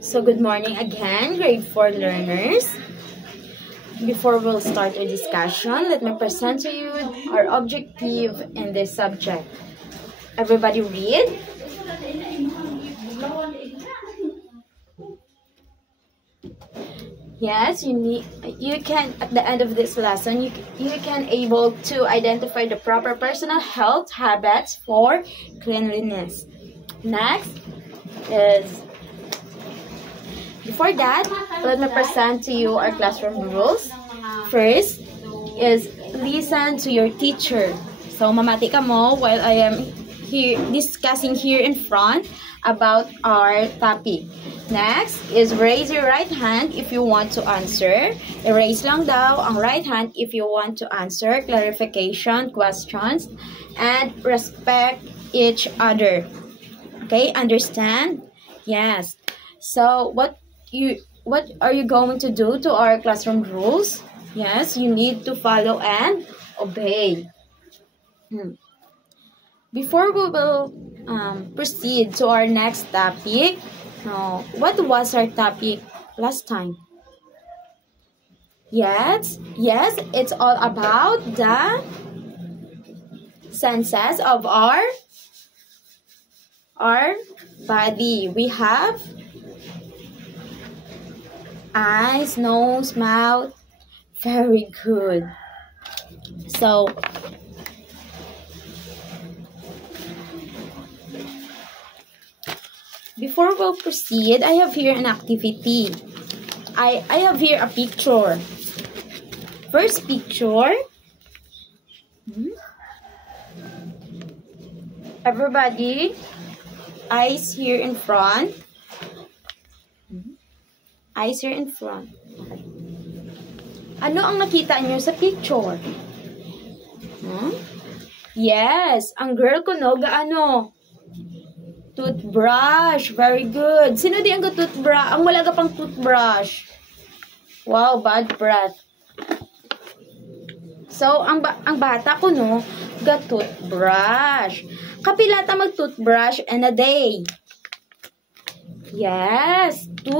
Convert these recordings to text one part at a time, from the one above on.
So good morning again, grade 4 learners. Before we'll start our discussion, let me present to you our objective in this subject. Everybody read. Yes, you can at the end of this lesson you can able to identify the proper personal health habits for cleanliness. Next is, before that, let me present to you our classroom rules. First is listen to your teacher. So mamati ka mo while I am here discussing here in front about our topic. Next is raise your right hand if you want to answer. Raise lang daw ang right hand if you want to answer clarification questions, and respect each other. Okay, understand? Yes. So what are you going to do to our classroom rules? Yes, you need to follow and obey. Before we will proceed to our next topic, what was our topic last time? Yes, it's all about the senses of our body. We have eyes, nose, mouth. Very good. So before we'll proceed, I have here an activity. I have here a picture. First picture. Everybody, eyes here in front. Eyes here in front. Ano ang nakita niyo sa picture? Yes, ang girl ko no, gaano? Toothbrush. Very good. Sino di ang toothbrush? Ang wala ka pang toothbrush. Wow, bad breath. So, ang bata ko no, ga toothbrush. Kapilata mag-toothbrush in a day? Yes, 2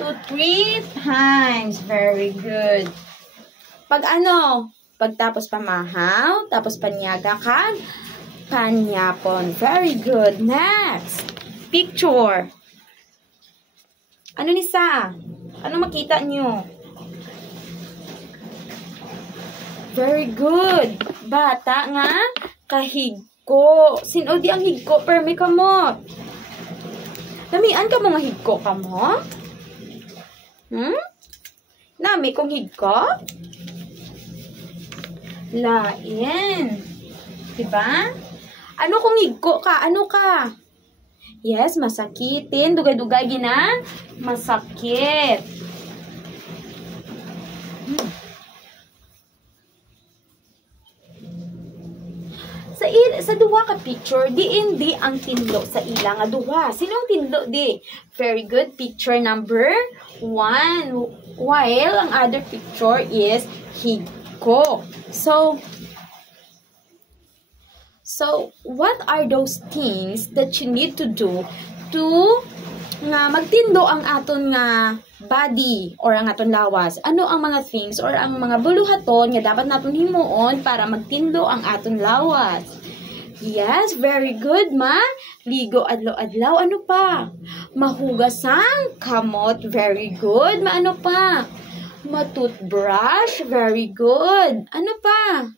to 3 times. Very good. Pagtapos pamahaw, tapos panyaga kag panyapon. Very good. Next picture. Ano nisa? Ano makita nyo? Very good. Bata nga kahigko. Sino di ang higko? Permi ka mo. Namian ka mga higko ka mo? Nami kong higko? Lain. Diba? Ano kung higko ka? Ano ka? Yes, masakitin. Dugay-dugay gina. Masakit. Sa duwa ka picture, di ang tinlo sa ilang nga duwa. Sinong tinlo di? Very good. Picture number 1. While ang other picture is higko. So, what are those things that you need to do to nga magtindo ang aton nga body or ang aton lawas? Ano ang mga things or ang mga buluhaton nga dapat naton himuon para magtindo ang aton lawas? Yes, very good, ma. Ligo adlaw-adlaw. Ano pa? Mahugas ang kamot. Very good. Ano pa? Matoothbrush. Very good. Ano pa?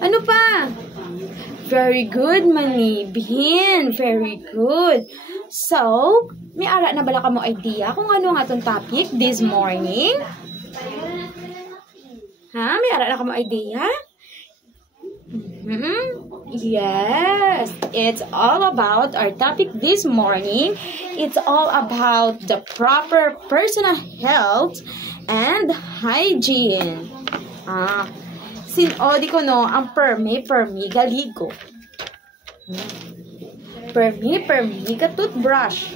Ano pa? Very good, manibhin. Very good. So, may ara na bala ka mo idea kung ano nga itong topic this morning? Ha? May ara na ka mo idea? Yes, it's all about our topic this morning. It's all about the proper personal health and hygiene. Di ko no, ang permi galigo. Permi ka toothbrush.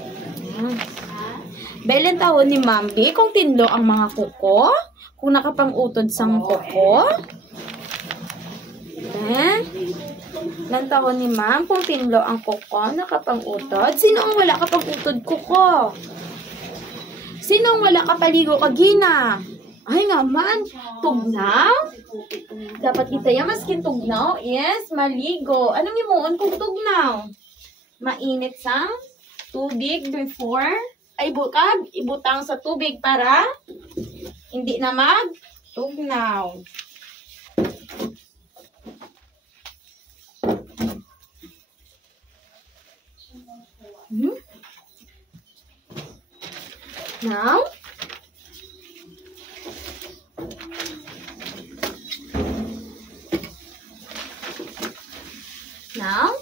Bailan taon ni Mambi kung tindo ang mga kuko? Kung nakapang-utod sang kuko? Lantawan ni ma'am kung tinlo ang kuko nakapang-utod. Sino ang wala kapang-utod kuko? Sino ang wala kapaligo kagina? Ay nga man, tugnaw? Dapat kita yung maskin tugnaw is maligo. Anong imuon kung tugnaw? Mainit sang tubig before ay ibutang sa tubig para hindi na mag-tugnaw. Now,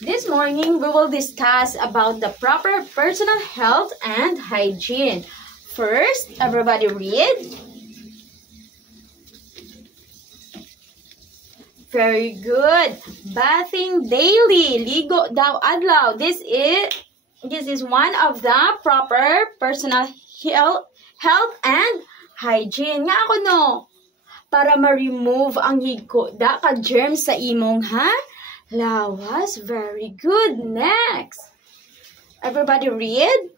this morning we will discuss about the proper personal health and hygiene. First, everybody read. Very good. Bathing daily. Ligo daw adlaw. This is one of the proper personal health and hygiene. Nga ako no. Para ma-remove ang higko da ka germs sa imong lawas. Very good. Next. Everybody read.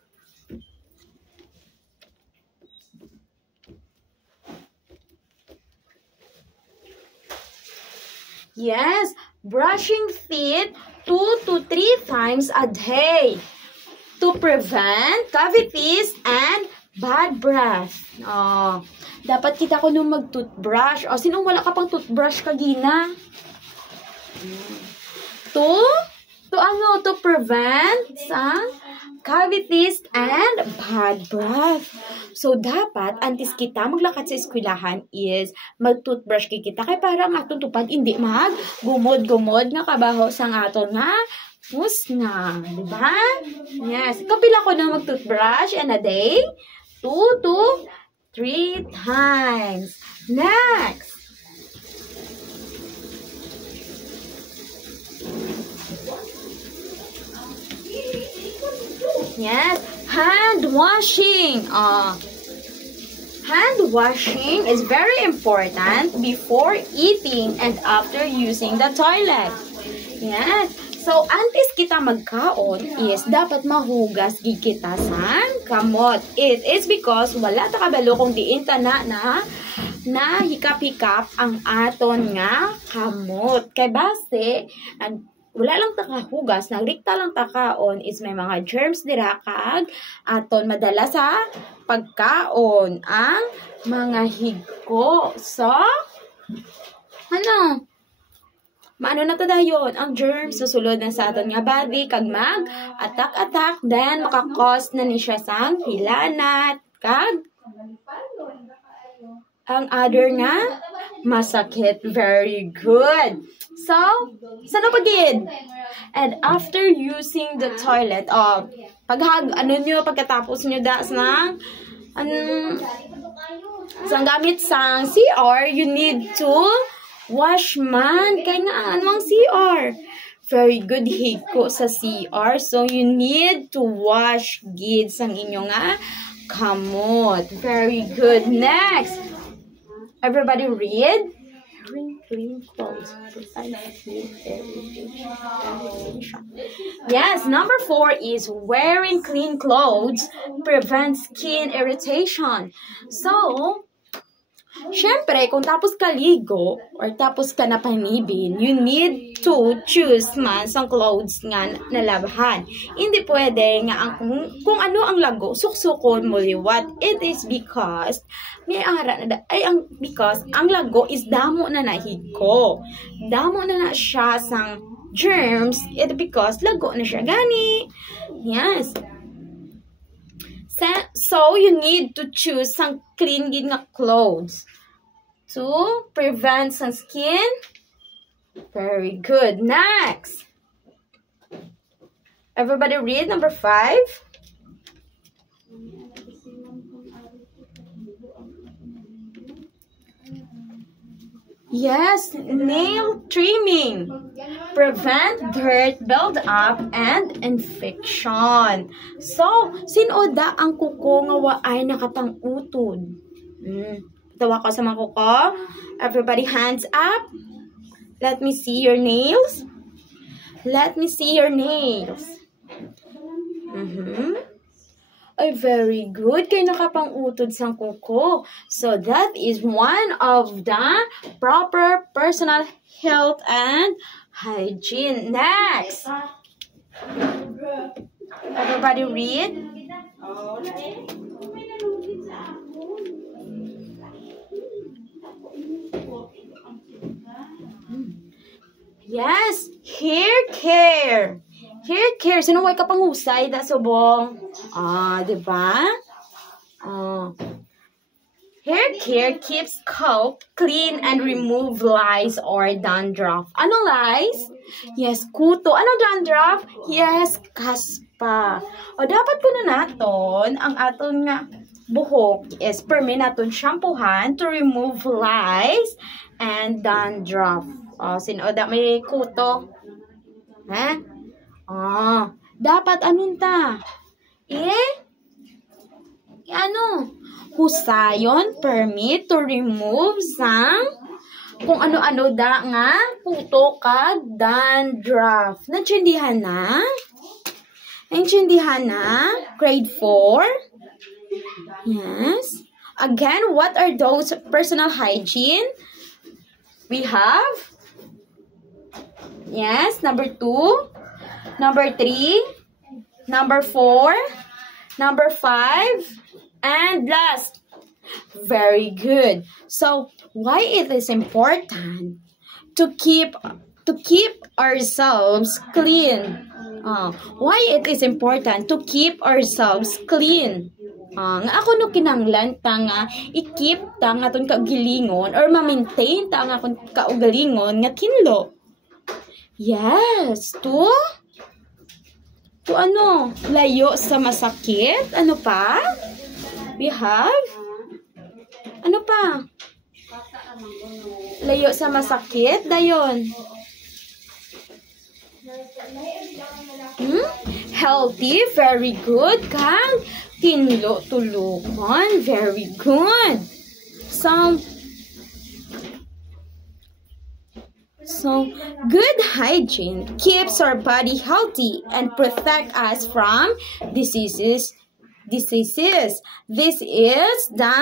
Yes, brushing teeth 2 to 3 times a day to prevent cavities and bad breath. Oh, dapat kita ko nung mag-toothbrush. O, sinong wala ka pang toothbrush kagina? To prevent some cavities and bad breath. So, dapat, antes kita maglakad sa eskwelahan is mag-toothbrush kita. Kaya parang atong tupad, hindi mag-gumod-gumod nga kabaho sa aton nga musna. Diba? Yes. Kapila ko na mag-toothbrush in a day? 2 to 3 times. Next. Yes, hand washing. Hand washing is very important before eating and after using the toilet. Yes. So, antes kita magkaon is dapat mahugas kita sa kamot. It is because wala ta kabalo kung diin ta na hikap-hikap ang aton nga kamot. Kay base, wala lang takahugas, naglikta lang takaon is may mga germs dira kag aton madala sa pagkaon ang mga higko. So, maano na ta dayon ang germs susulod na sa aton nga body kag mag-attack then makakos na ni siya sang hilanat kag ang other nga masakit. Very good. So, sana pagid? And after using the toilet, pagkatapos nyo sang gamit sang CR, you need to wash man. Kaya nga, anong CR? Very good hiko sa CR. So, you need to wash gid sang inyo nga kamot. Very good. Next. Everybody read. Wearing clean clothes. Yes, number 4 is wearing clean clothes prevents skin irritation. So, syempre, kung tapos ka ligo or tapos ka na panibin, you need to choose man sang clothes nga nalabahan. Hindi pwede nga kung ano ang lago, suksukon mo liwat. It is because because ang lago is damo na nahigko. Damo na siya sang germs. It because lago na siya gani. Yes. So, you need to choose some clean nga clothes to prevent some skin. Very good. Next. Everybody read number 5. Yes, nail trimming. Prevent dirt build up and infection. So, sinoda ang kuko nga waay nakapang-utod? Tawa ko sa mga kuko. Everybody hands up. Let me see your nails. Let me see your nails. Ay, very good. Kaya nakapang-utod sang kuko. So, that is one of the proper personal health and hygiene. Next. Everybody read. Yes, hair care. Hair care. Sino way ka pang husay da subong? Diba? Hair care keeps scalp clean and remove lice or dandruff. Ano lice? Yes, kuto. Ano dandruff? Yes, kaspa. O dapat ko na naton ang aton nga buhok is permi naton shampoohan to remove lice and dandruff. Sino da may kuto? Dapat anun ta? Husayon permit to remove sang kung ano-ano da nga kuto kag dandruff. Naintindihan na? Naintindihan na? Grade 4? Yes. Again, what are those personal hygiene? We have number 2, number 3, number 4, number 5, and last. Very good. So, why it is important to keep ourselves clean? Why it is important to keep ourselves clean? Nga ako no kinanglan ta nga i-keep ta nga ton kaugalingon or ma-maintain ta nga kon kaugalingon nga kinlo. Yes, to ano? Layo sa masakit. Ano pa? We have? Ano pa? Layo sa masakit. Dayon. Healthy. Very good. Kang tinlo tulungan. Very good. So, good hygiene keeps our body healthy and protect us from diseases. This is the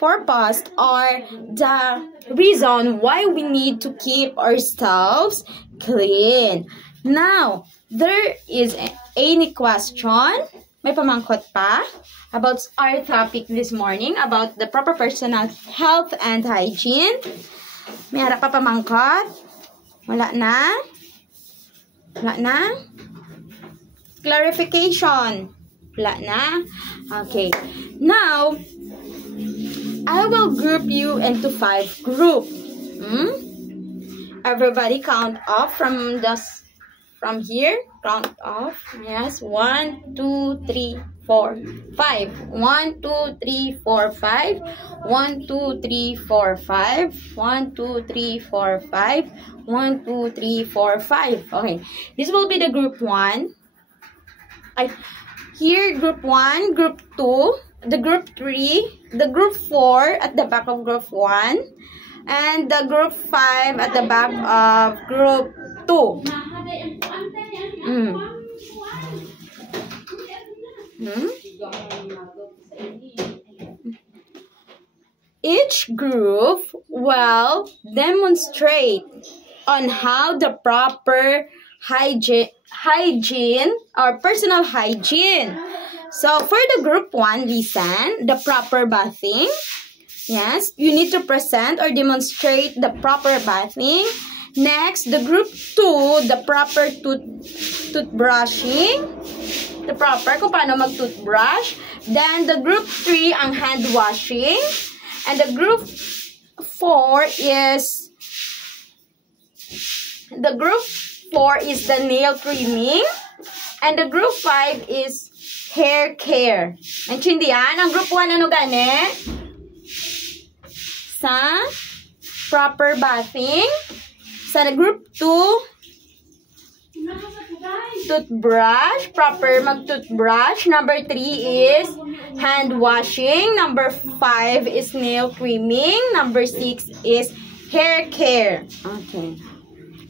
purpose or the reason why we need to keep ourselves clean. Now, there is any question? May pamangkot pa about our topic this morning about the proper personal health and hygiene? May harap pa pamangkot? Wala na? Wala na? Clarification? Wala na? Okay. Now, I will group you into 5 groups. Everybody count off from here. Count off. Yes. 1, 2, 3, 4, 5. 1, 2, 3, 4, 5. 1, 2, 3, 4, 5. 1, 2, 3, 4, 5. 1, 2, 3, 4, 5. Okay. This will be the group 1. Here, group 1, group 2, the group 3, the group 4 at the back of group 1, and the group 5 at the back of group 2. Each group will demonstrate on how the proper hygiene or personal hygiene. So for the group 1, listen, the proper bathing. Yes, you need to present or demonstrate the proper bathing. Next, the group 2, the proper toothbrushing. The proper kung paano mag-toothbrush. Then the group 3, ang hand washing. And the group 4 is the nail trimming. And the group 5 is hair care. Naintindihan? Ang group 1 ano gani? Sa proper bathing. Sa group 2, toothbrush. Proper mag-toothbrush. Number 3 is hand washing. Number 5 is nail trimming. Number 6 is hair care. Okay.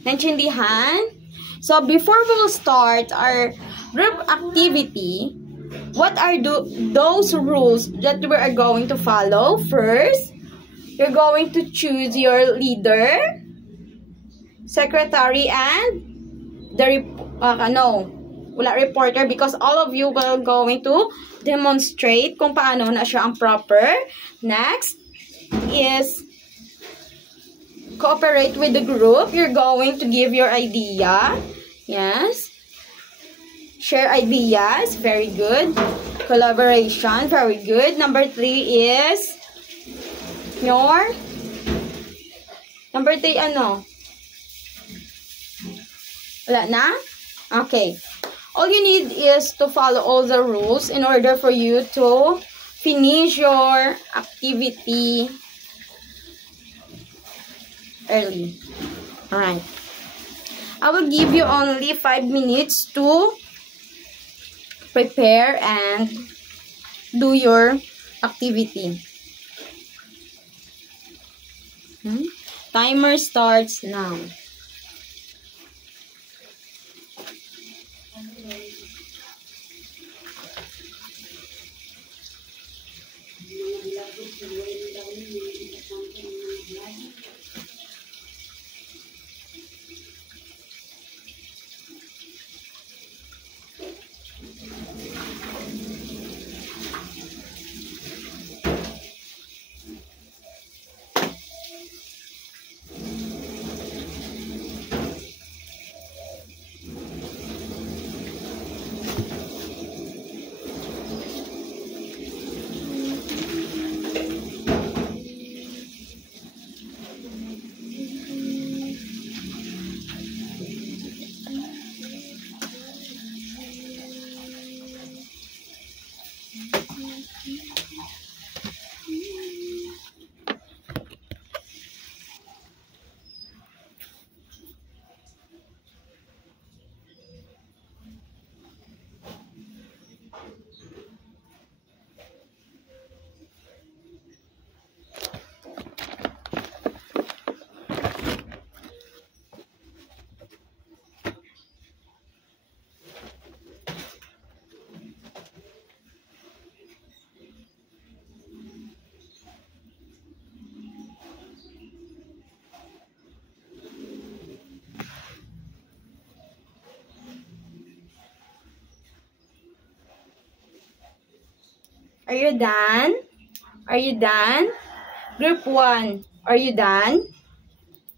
Naintindihan? So, before we will start our group activity, what are those rules that we are going to follow? First, you're going to choose your leader, secretary, and the reporter, because all of you will going to demonstrate kung paano na siya ang proper. Next is cooperate with the group. You're going to give your idea. Yes. Share ideas. Very good. Collaboration. Very good. Number 3 is your... Number 3, ano? Wala na? Okay. All you need is to follow all the rules in order for you to finish your activity early. Alright. I will give you only 5 minutes to prepare and do your activity. Timer starts now. Are you done? Are you done? Group 1, are you done?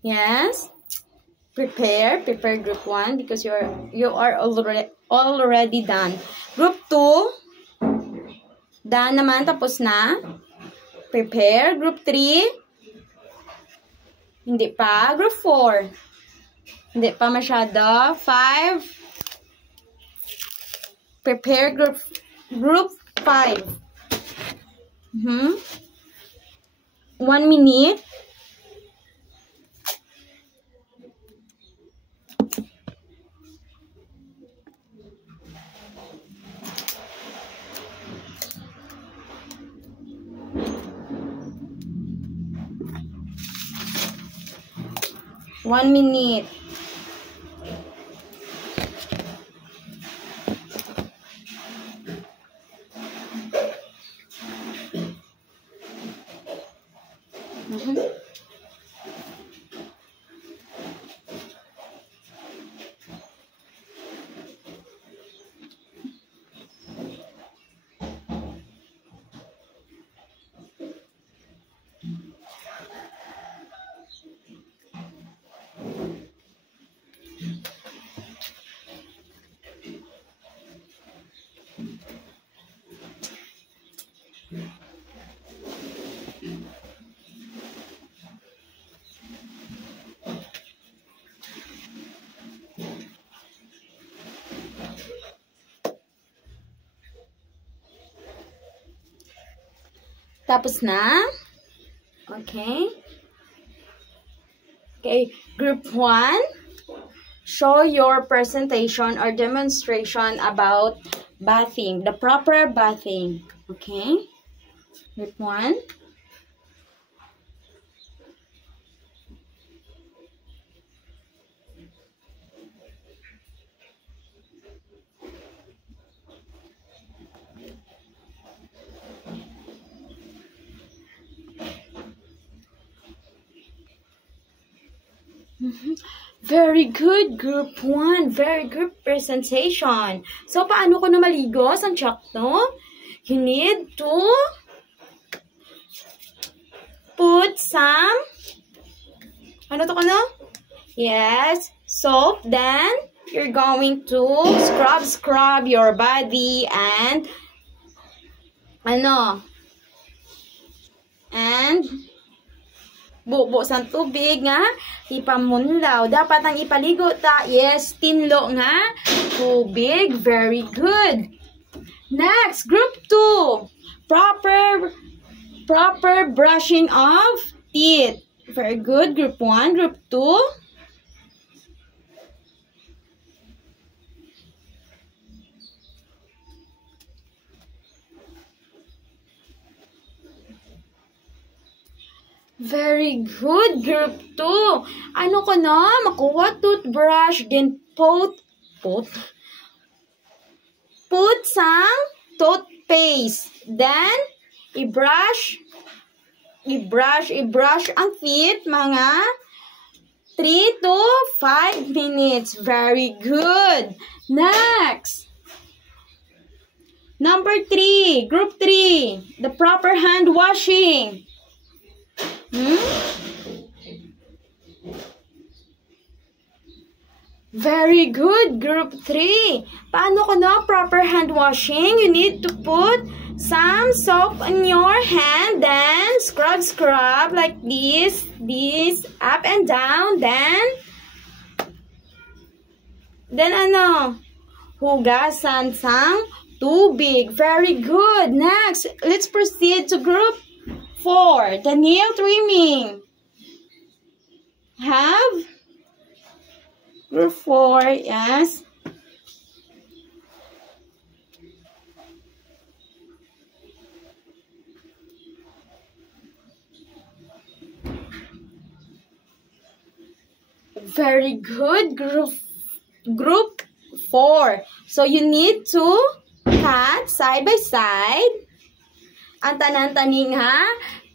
Yes. Prepare group 1 because you are already done. Group 2, done naman, tapos na. Prepare. Group 3, hindi pa. Group 4, hindi pa masyado. 5, prepare. Group 5. 1 minute. One minute. Tapos na? Okay. Okay, group 1, show your presentation or demonstration about bathing, the proper bathing. Okay? Group 1. Very good, Group 1. Very good presentation. So, paano ko na maligo sa chalk, no? You need to put some, ano to ko, no? Yes, soap. Then, you're going to scrub your body and, bubo sa tubig nga ipamunlaw. Dapat ang ipaligo ta, yes, tinlo nga tubig. Very good. Next, Group 2. Proper brushing of teeth. Very good. Group 1, Group 2. Very good, Group 2. Ano ko na? Makuha toothbrush, then put some toothpaste. Then, i-brush ang teeth mga 3 to 5 minutes. Very good. Next. Number 3, Group 3, the proper hand washing. Very good, Group 3. Paano ko na proper hand washing? You need to put some soap on your hand, then scrub like this, up and down, then hugasan sang tubig. Very good. Next, let's proceed to Group 4, the nail trimming. Have Group 4, yes. Very good, Group 4. So you need to cut side by side. Ang tanan-taning ha?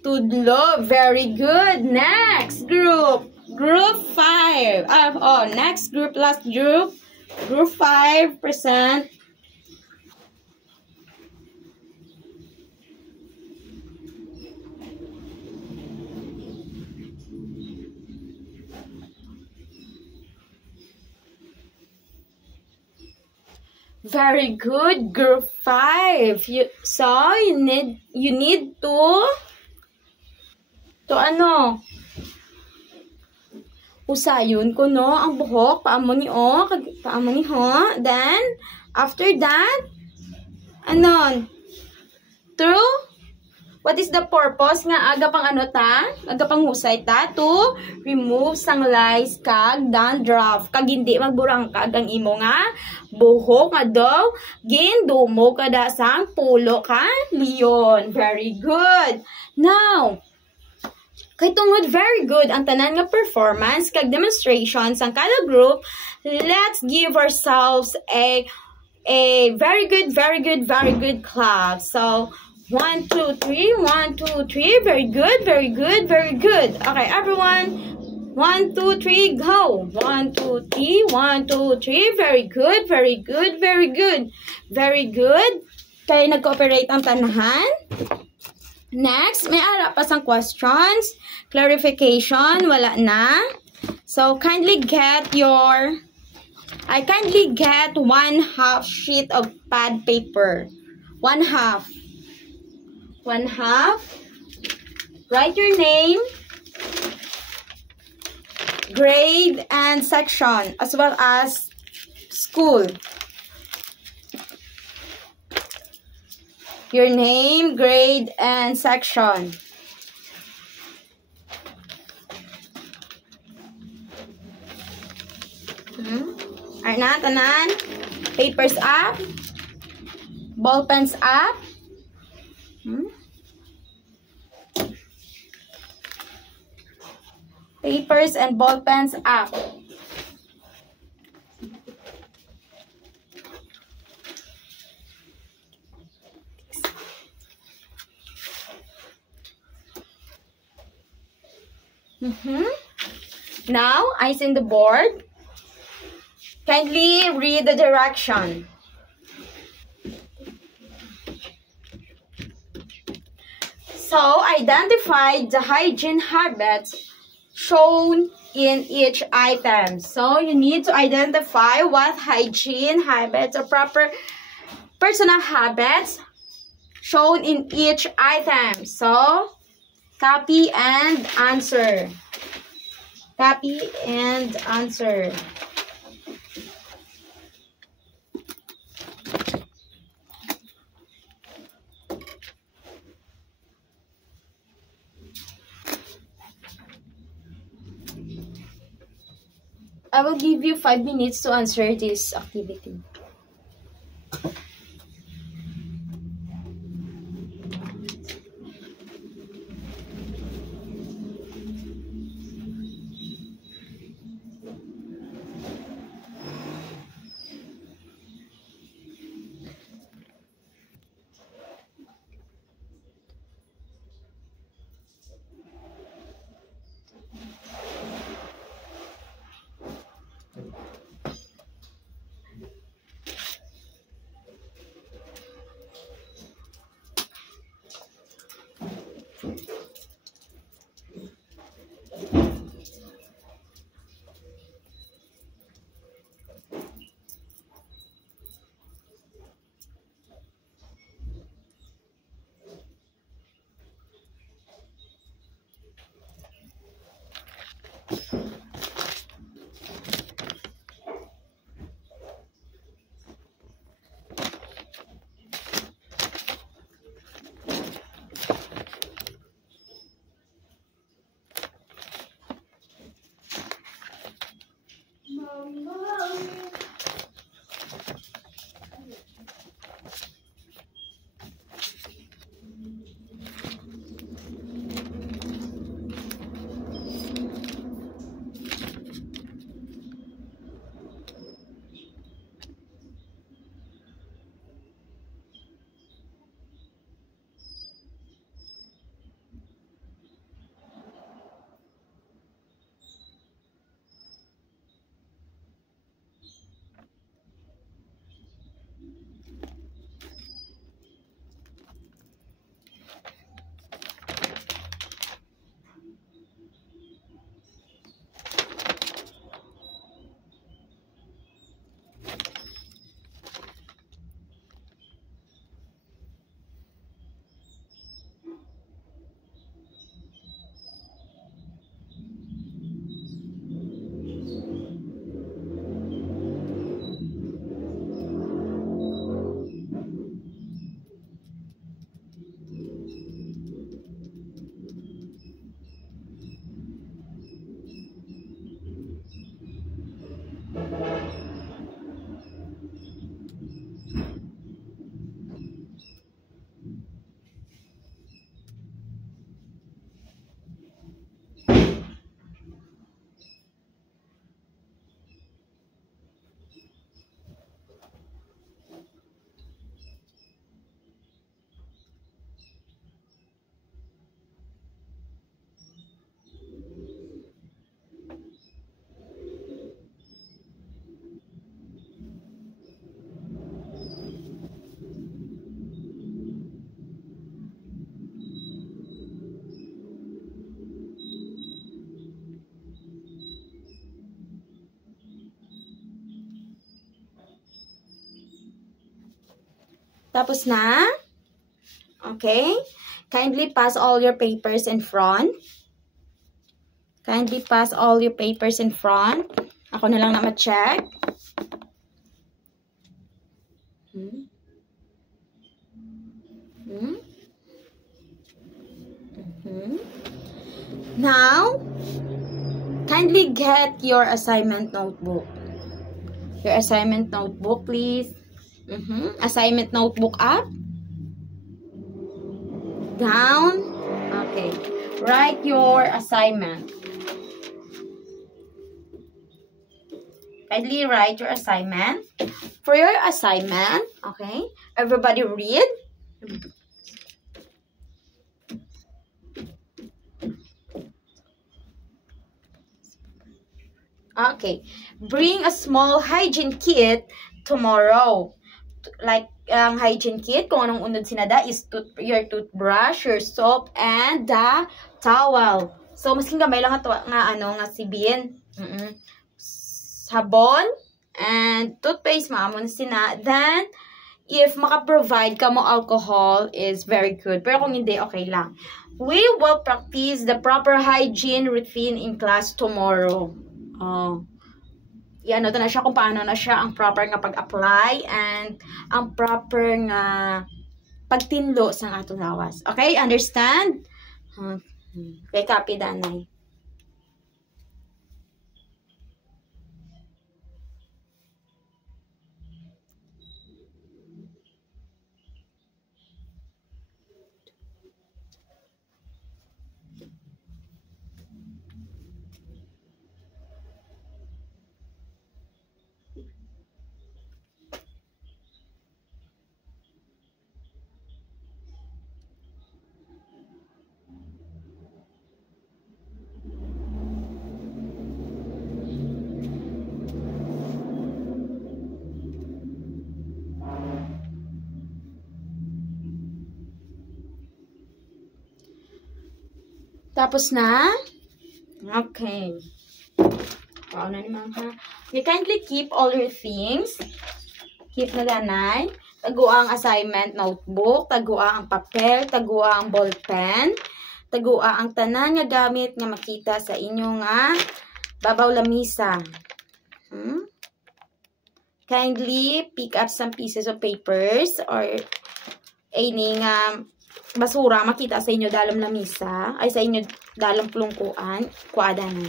Tudlo. Very good. Next Group 5. Next group, last group. Group 5%. Very good, Group 5. You need to usayon ko no ang buhok paamo ni ho. Then after that what is the purpose nga aga pang husay ta to remove sang lice kag dandruff kag hindi magburangkag ang imo nga buhok nga daw gindumo kada sang pulo ka leon. Very good. Now kay tungod very good ang tanan nga performance kag demonstrations ang kada group, let's give ourselves a very good clap. So 1 2 3 1 2 3. Very good. Okay, everyone, 1 2 3 go. 1 2 3 1 2 3. Very good. Kay nag-cooperate ang tanahan. Next, may ara pa sang questions, clarification, wala na. So, kindly get 1/2 sheet of pad paper. 1/2. Write your name, grade, and section, as well as school. Your name, grade, and section. Arna, tanan. Papers up. Ball pens up. Papers and ball pens up. Now, eyes in the board. Kindly read the direction. So, identify the hygiene habits shown in each item. So, you need to identify what hygiene habits or proper personal habits shown in each item. So, copy and answer. Copy and answer. I will give you 5 minutes to answer this activity. Tapos na? Okay. Kindly pass all your papers in front. Kindly pass all your papers in front. Ako na lang na ma-check. Now, kindly get your assignment notebook. Your assignment notebook, please. Assignment notebook up. Down. Okay. Write your assignment. Kindly write your assignment. For your assignment, okay, everybody read. Okay. Bring a small hygiene kit tomorrow. Like, ang hygiene kit, kung anong unod sinada is your toothbrush, your soap, and the towel. So, masking gamay lang nga sibin. Sabon, and toothpaste, maamon sina. Then, if maka-provide ka mo alcohol, is very good. Pero kung hindi, okay lang. We will practice the proper hygiene routine in class tomorrow. Yan, ito na siya kung paano na siya ang proper nga pag-apply and ang proper nga pagtinlo sa atong lawas. Okay, understand? Okay, copy, Danay. Tapos na? Okay. Wow, na naman ha. You kindly keep all your things. Keep na Danay. Tagua ang assignment notebook. Tagua ang papel. Tagua ang ballpen. Tagua ang tanan nga gamit nga makita sa inyo nga babaw lamisa. Kindly pick up some pieces of papers or any nga basura makita sa inyo dalam lamisa ay sa inyo dalam plungkuan kuada na.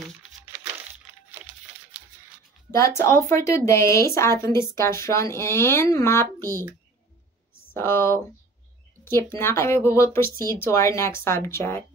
That's all for today sa atong discussion in MAPI. So keep na kay we will proceed to our next subject.